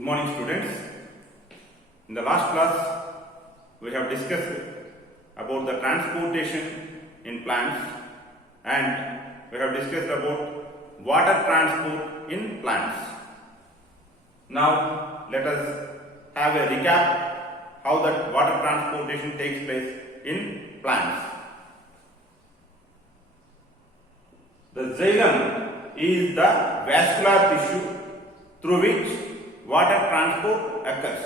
Good morning, students. In the last class, we have discussed about the transportation in plants and we have discussed about water transport in plants. Now, let us have a recap how that water transportation takes place in plants. The xylem is the vascular tissue through which water transport occurs.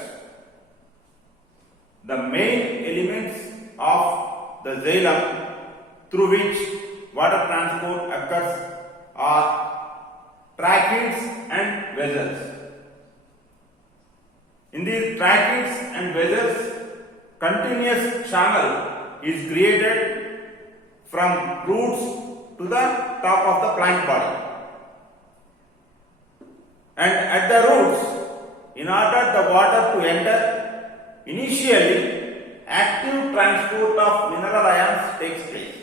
The main elements of the xylem through which water transport occurs are tracheids and vessels. In these tracheids and vessels, continuous channel is created from roots to the top of the plant body. And at the roots, in order the water to enter, initially active transport of mineral ions takes place.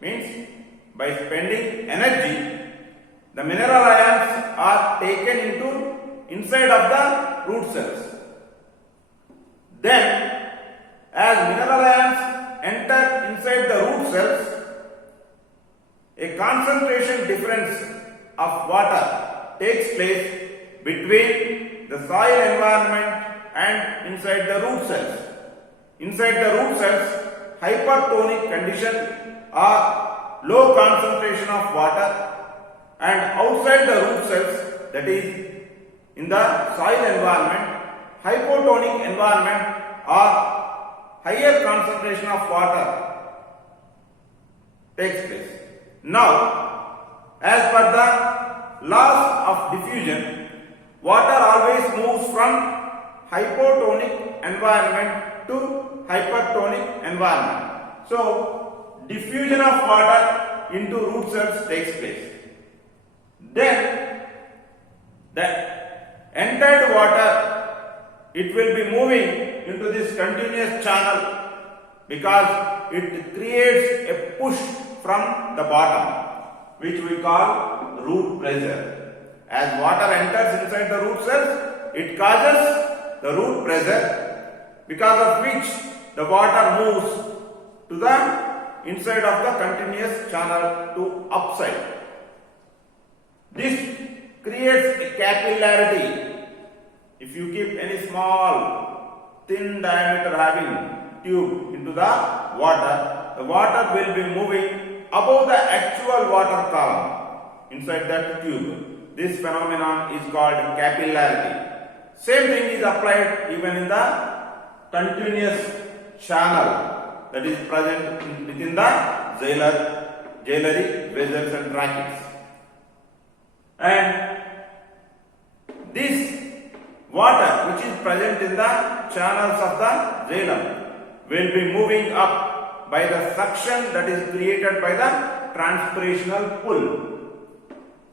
Means by spending energy, the mineral ions are taken inside of the root cells. Then, as mineral ions enter inside the root cells, a concentration difference of water takes place between the soil environment and inside the root cells. Inside the root cells, hypertonic condition or low concentration of water, and outside the root cells, that is in the soil environment, hypotonic environment or higher concentration of water takes place. Now, as per the laws of diffusion, water always moves from hypotonic environment to hypertonic environment. So, diffusion of water into root cells takes place. Then, the entered water, it will be moving into this continuous channel because it creates a push from the bottom, which we call root pressure. As water enters inside the root cells, it causes the root pressure, because of which the water moves to the inside of the continuous channel to upside. This creates a capillarity. If you keep any small, thin diameter having tube into the water will be moving above the actual water column inside that tube. This phenomenon is called capillarity. Same thing is applied even in the continuous channel that is present within the xylem vessels and tracheids. And this water which is present in the channels of the xylem will be moving up by the suction that is created by the transpirational pull.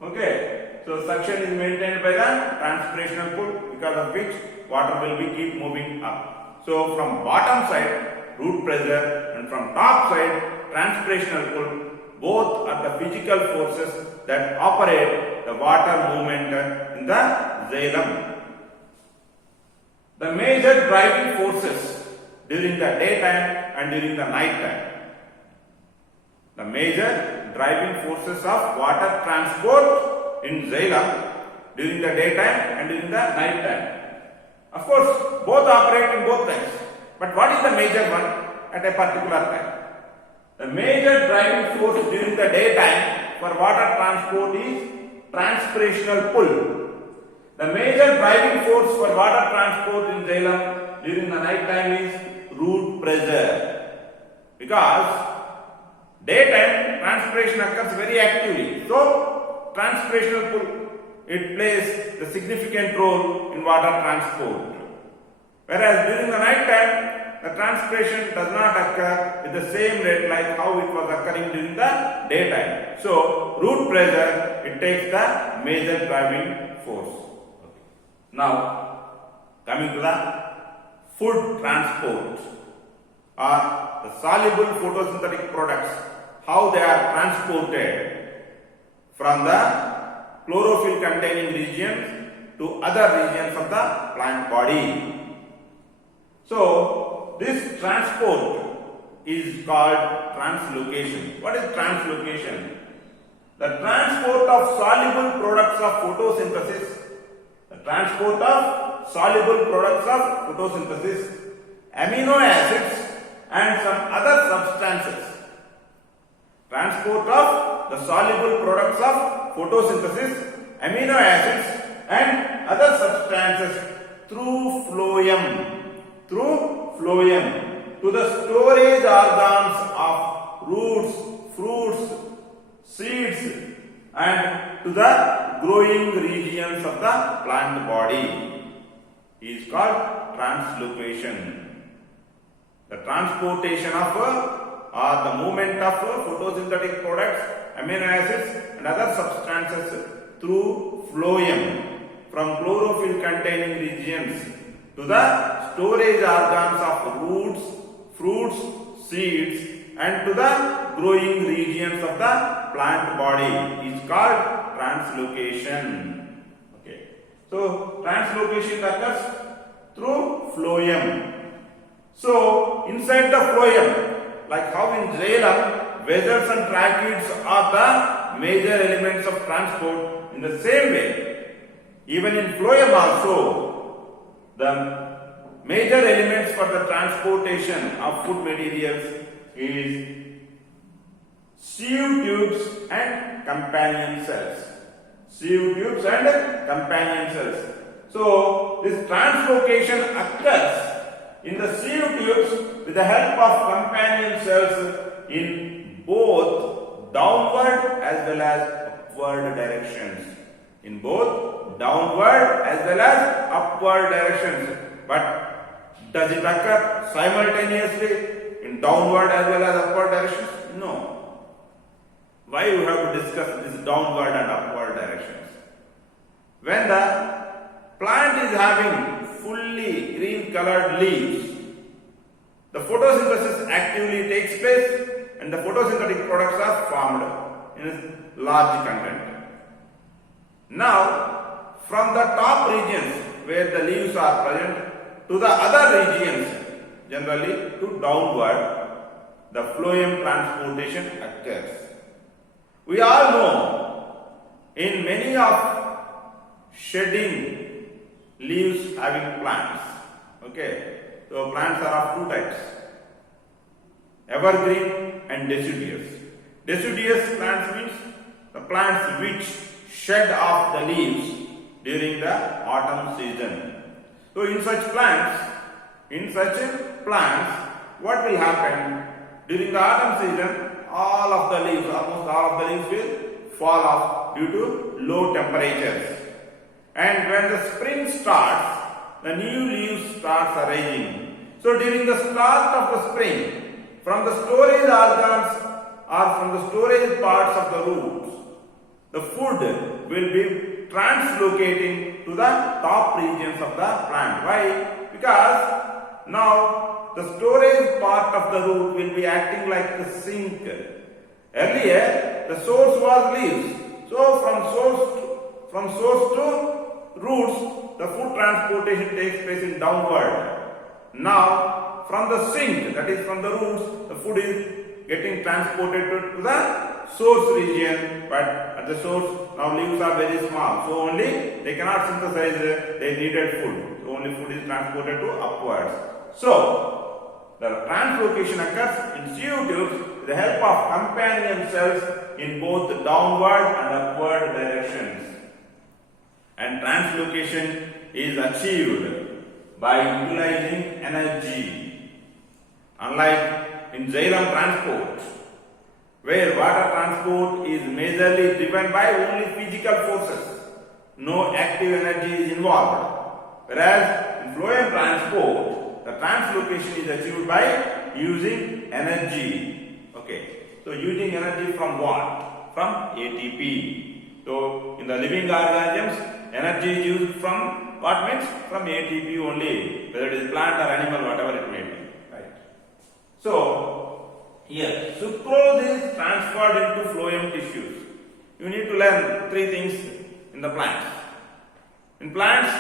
Okay. So, suction is maintained by the transpirational pull, because of which water will be keep moving up. So, from bottom side, root pressure, and from top side, transpirational pull, both are the physical forces that operate the water movement in the xylem. The major driving forces during the daytime and during the night time. The major driving forces of water transport in xylem during the daytime and during the night time. Of course, both operate in both times. But what is the major one at a particular time? The major driving force during the daytime for water transport is transpirational pull. The major driving force for water transport in xylem during the night time is root pressure. Because daytime transpiration occurs very actively. So, transpirational pull, it plays the significant role in water transport. Whereas during the night time, the transpiration does not occur with the same rate like how it was occurring during the daytime. So, root pressure, it takes the major driving force. Now, coming to the food transport or the soluble photosynthetic products, how they are transported from the chlorophyll containing regions to other regions of the plant body. So, this transport is called translocation. What is translocation? The transport of soluble products of photosynthesis. The transport of soluble products of photosynthesis, amino acids and some other substances. Transport of the soluble products of photosynthesis, amino acids and other substances through phloem to the storage organs of roots, fruits, seeds and to the growing regions of the plant body is called translocation. The transportation of or the movement of photosynthetic products, amino acids and other substances through phloem from chlorophyll containing regions to the storage organs of roots, fruits, seeds and to the growing regions of the plant body is called translocation. Okay. So, translocation occurs through phloem. So, inside the phloem, like how in xylem, vessels and tracheids are the major elements of transport, in the same way, even in phloem also, the major elements for the transportation of food materials is sieve tubes and companion cells. Sieve tubes and companion cells. So, this translocation occurs in the sieve tubes with the help of companion cells in both downward as well as upward directions. In both downward as well as upward directions. But does it occur simultaneously in downward as well as upward directions? No. Why we have to discuss this downward and upward directions? When the plant is having fully green colored leaves, the photosynthesis actively takes place and the photosynthetic products are formed in large content. Now, from the top regions where the leaves are present to the other regions, generally to downward, the phloem transportation occurs. We all know in many of shedding leaves having plants. Okay, so plants are of two types, evergreen and deciduous. Deciduous plants means the plants which shed off the leaves during the autumn season. So in such plants, what will happen during the autumn season? All of the leaves, almost all of the leaves will fall off due to low temperatures. And when the spring starts, the new leaves starts arising. So during the start of the spring, from the storage organs or from the storage parts of the roots, the food will be translocating to the top regions of the plant. Why? Because now the storage part of the root will be acting like the sink. Earlier, the source was leaves. So from source to roots, the food transportation takes place in downward. Now, from the sink, that is from the roots, the food is getting transported to the source region, but at the source now leaves are very small, so only they cannot synthesize their needed food. So only food is transported to upwards. So the translocation occurs in sieve tubes with the help of companion cells in both the downward and upward directions. And translocation is achieved by utilizing energy. Unlike in xylem transport, where water transport is majorly driven by only physical forces, no active energy is involved. Whereas in phloem transport, the translocation is achieved by using energy. Okay, so using energy from what? From ATP. So in the living organisms, energy is used from what means? From ATP only, whether it is plant or animal, whatever it may be. Right. So here, sucrose is transferred into phloem tissues. You need to learn three things in the plants. In plants,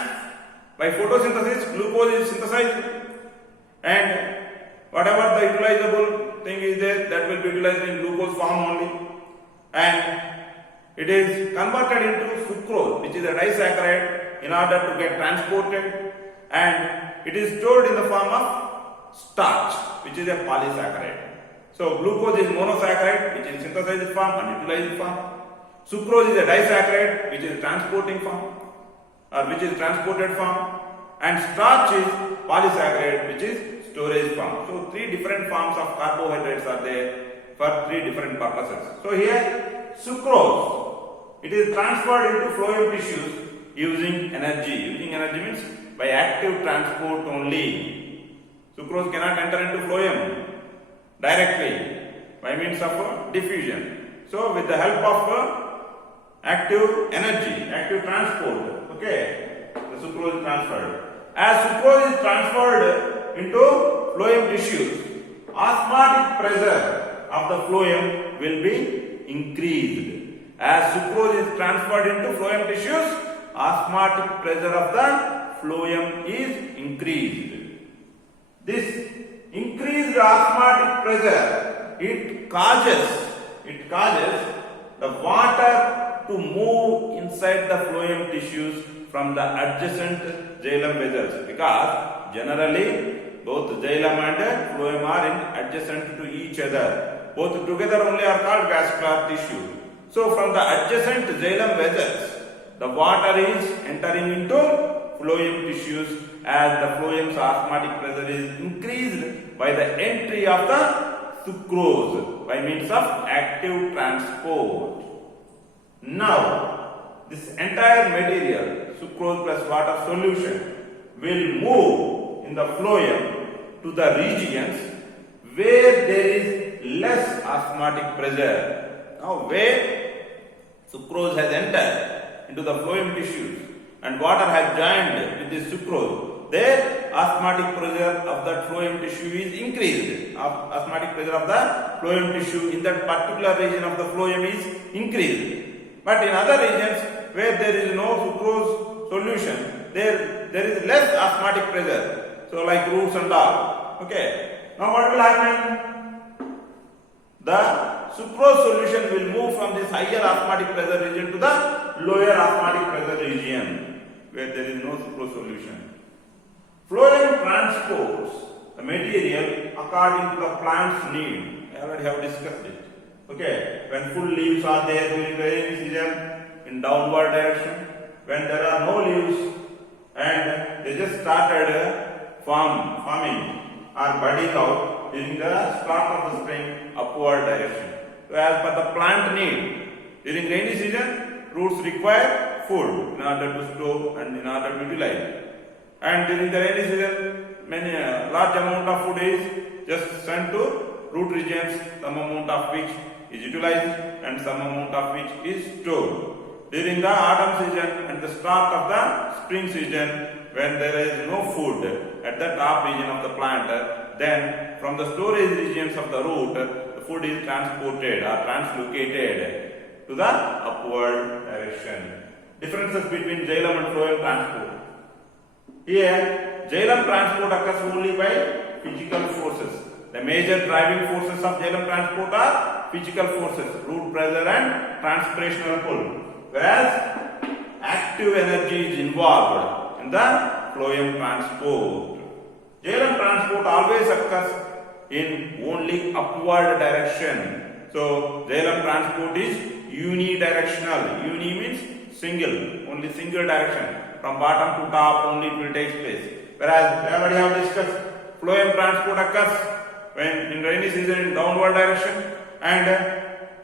by photosynthesis, glucose is synthesized, and whatever the utilizable thing is there, that will be utilized in glucose form only, and it is converted into sucrose, which is a disaccharide, in order to get transported, and it is stored in the form of starch, which is a polysaccharide. So glucose is monosaccharide, which is synthesized form and utilized form. Sucrose is a disaccharide, which is transporting form, or which is transported form, and starch is polysaccharide, which is storage form. So three different forms of carbohydrates are there for three different purposes. So here sucrose, it is transferred into phloem tissues using energy. Using energy means by active transport only. Sucrose cannot enter into phloem directly by means of diffusion. So with the help of active energy, active transport, okay, the sucrose is transferred. As sucrose is transferred into phloem tissues, osmotic pressure of the phloem will be increased. As sucrose is transferred into phloem tissues, osmotic pressure of the phloem is increased. This increased osmotic pressure, it causes the water to move inside the phloem tissues from the adjacent xylem vessels, because generally both xylem and phloem are in adjacent to each other. Both together only are called vascular tissue. So from the adjacent xylem vessels, the water is entering into phloem tissues as the phloem's osmotic pressure is increased by the entry of the sucrose by means of active transport. Now, this entire material, sucrose plus water solution, will move in the phloem to the regions where there is less osmotic pressure. Now, where sucrose has entered into the phloem tissues and water has joined with this sucrose, there osmotic pressure of that phloem tissue is increased. Osmotic pressure of the phloem tissue in that particular region of the phloem is increased. But in other regions where there is no sucrose solution, there is less osmotic pressure. So like roots and all. Okay. Now what will happen? The sucrose solution will move from this higher osmotic pressure region to the lower osmotic pressure region where there is no sucrose solution. Phloem transports the material according to the plant's need. I already have discussed it. Okay, when full leaves are there during the rainy season in downward direction, when there are no leaves and they just started forming or budding out during the start of the spring, upward direction. So as per the plant need, during rainy season, roots require food in order to store and in order to utilize. And during the rainy season, large amount of food is just sent to root regions, some amount of which is utilized and some amount of which is stored. During the autumn season and the start of the spring season, when there is no food at the top region of the plant, then from the storage regions of the root, the food is transported or translocated to the upward direction. Differences between xylem and phloem transport. Here, xylem transport occurs only by physical forces. The major driving forces of xylem transport are physical forces, root pressure and transpirational pull. Whereas active energy is involved in the phloem transport. Xylem transport always occurs in only upward direction. So xylem transport is unidirectional. Uni means single, only single direction. From bottom to top only it will take place. Whereas we already have discussed, phloem transport occurs when in rainy season in downward direction and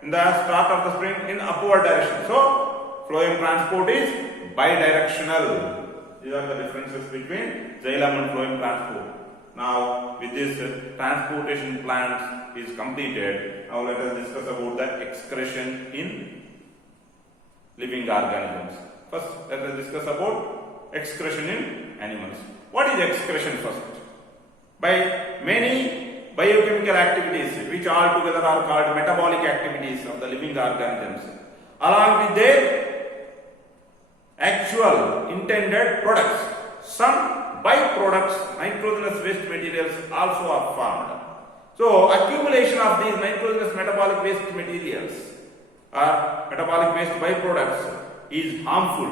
in the start of the spring in upward direction. So phloem transport is bidirectional. These are the differences between xylem and phloem transport. Now with this transportation plans is completed, now let us discuss about the excretion in living organisms. First let us discuss about excretion in animals. What is excretion first? By many biochemical activities which all together are called metabolic activities of the living organisms, along with their actual intended products. Some byproducts, nitrogenous waste materials also are formed. So accumulation of these nitrogenous metabolic waste materials or metabolic waste byproducts is harmful.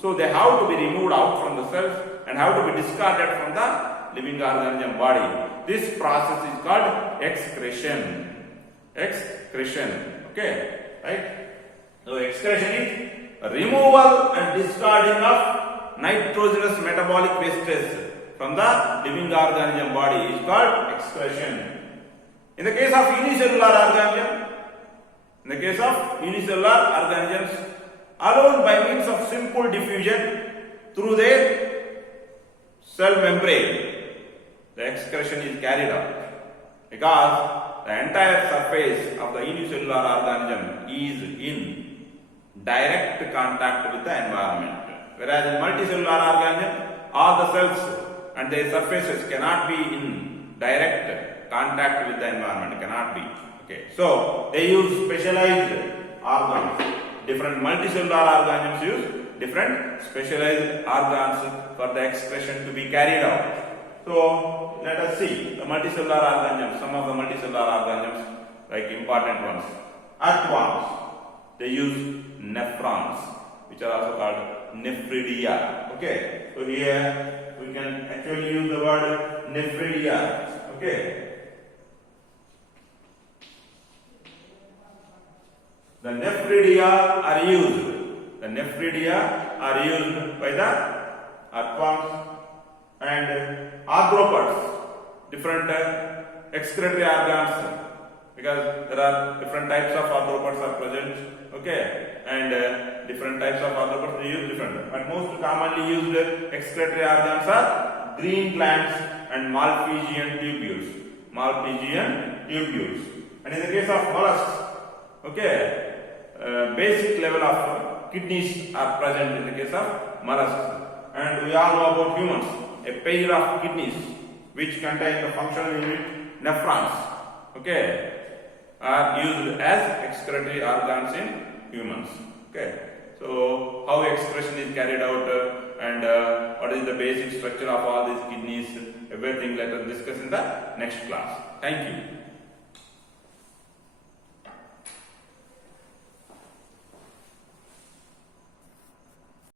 So they have to be removed out from the cells and have to be discarded from the living organism body. This process is called excretion. Excretion. Okay, right? So excretion is removal and discarding of nitrogenous metabolic wastes from the living organism body is called excretion. In the case of unicellular organisms, alone by means of simple diffusion through their cell membrane, the excretion is carried out because the entire surface of the unicellular organism is in direct contact with the environment. Whereas in multicellular organism, all the cells and their surfaces cannot be in direct contact with the environment, cannot be. Okay, so they use specialized organs. Different multicellular organisms use different specialized organs for the excretion to be carried out. So let us see the multicellular organisms, some of the multicellular organisms, like important ones. Earthworms, they use nephrons, which are also called nephridia. Okay, so here we can actually use the word nephridia. Okay. The nephridia are used. The nephridia are used by the earthworms and arthropods, different excretory organs, because there are different types of arthropods are present. Okay, and different types of arthropods they use different. But most commonly used excretory organs are green glands and Malpighian tubules. Malpighian tubules. And in the case of mollusks, okay, basic level of kidneys are present in the case of mollusks. And we all know about humans, a pair of kidneys which contain the functional unit nephrons, okay, are used as excretory organs in humans. Okay, so how excretion is carried out and what is the basic structure of all these kidneys, everything let us discuss in the next class. Thank you.